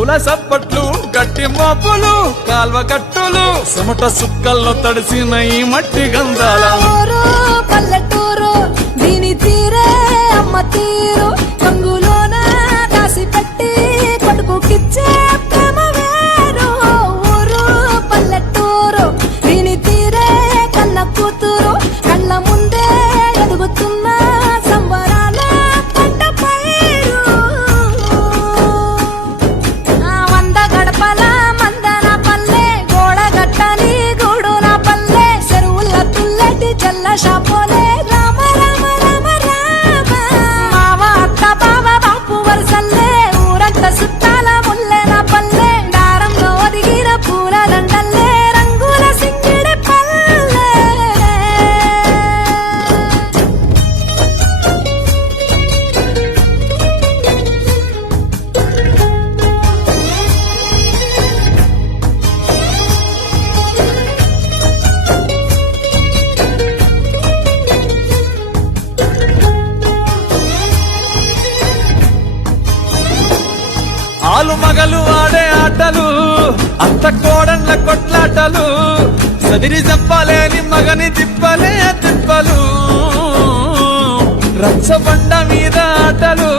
పూల సప్పట్లు గట్టి మోపులు కాల్వ కట్టులు చెమట సుక్కల్లో తడిసిన ఈ మట్టి గంధాల ఊరు పల్లెటూరు దీని తీరే అమ్మ తీరు కంగులోన దాసి పెట్టి కొడుకుకిచ్చే ప్రేమ వేరు ఊరు పల్లెటూరు దీని తీరే కన్న కూతురు కళ్ళ ముందే ఎదుగుతున్న సంబరాల పంట పైరు వంద గడపల మందన పల్లె గోడగట్టని గూడున పల్లె చెరువుల తుల్లటి జల్ల షాపోలే రామ రామ రామ రామ మావ అత్త బావ బాపు వరసల్లే ఊరంత సుట్టాల ముల్లెన పల్లె దారంలో ఒదిగిన పూల దండల్లే రంగుల సింగిడి పల్లె ఆలు మగలు ఆడే ఆటలు అత్త కోడళ్ళ కొట్లాటలు సదిరి చెప్పలేని మగని తిప్పలే తిప్పలు రచ్చబండ మీద ఆటలు